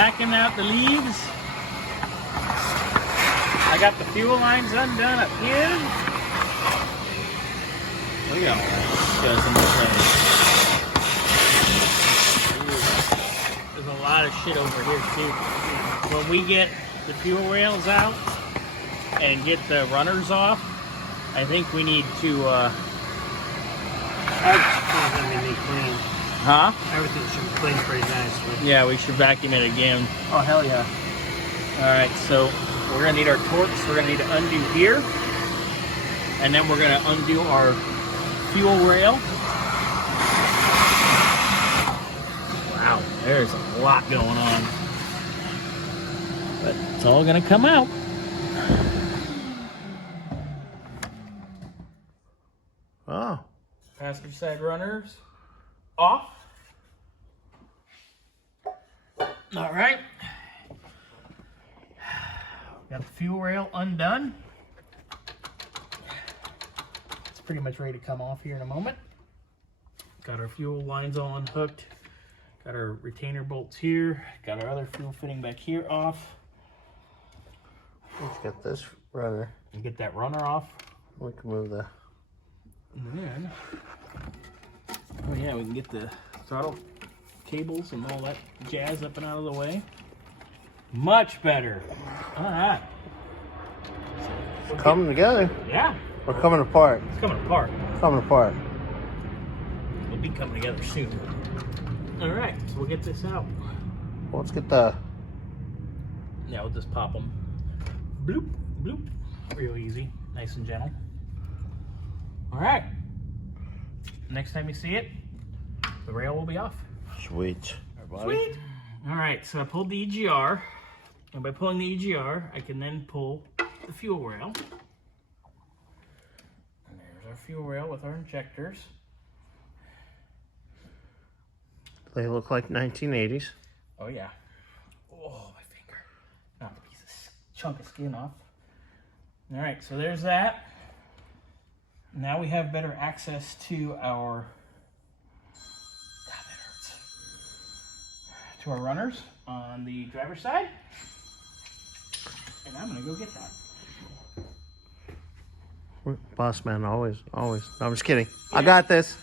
Backing out the leaves. I got the fuel lines undone up here. Look at all that. There's a lot of shit over here too. When we get the fuel rails out and get the runners off, I think we need to Everything's gonna be clean. huh? Everything should be clean pretty nicely. Yeah, we should vacuum it again. Oh, hell yeah. Alright, so we're gonna need our torques. We're gonna need to undo here. And then we're gonna undo our fuel rail. Wow, there's a lot going on. But it's all gonna come out. Oh. Passenger side runners off. All right. Got the fuel rail undone. It's pretty much ready to come off here in a moment. Got our fuel lines all unhooked. Got our retainer bolts here. Got our other fuel fitting back here off. Let's get this runner. And get that runner off. We can move the... And then, oh yeah, we can get the throttle cables and all that jazz up and out of the way. Much better. All right. It's coming together. Yeah. We're coming apart. It's coming apart. Coming apart. We'll be coming together soon. All right, so we'll get this out. Well, let's get the... Yeah, we'll just pop them. Bloop, bloop. Real easy, nice and gentle. All right. Next time you see it, the rail will be off. Sweet. Sweet. All right, so I pulled the EGR, and by pulling the EGR, I can then pull the fuel rail. And there's our fuel rail with our injectors. They look like 1980s. Oh yeah. Oh, my finger. Knocked a piece of chunk of skin off. All right, so there's that. Now we have better access to our, God, that hurts, to our runners on the driver's side. And I'm gonna go get that. Boss man, always. No, I'm just kidding. I got this.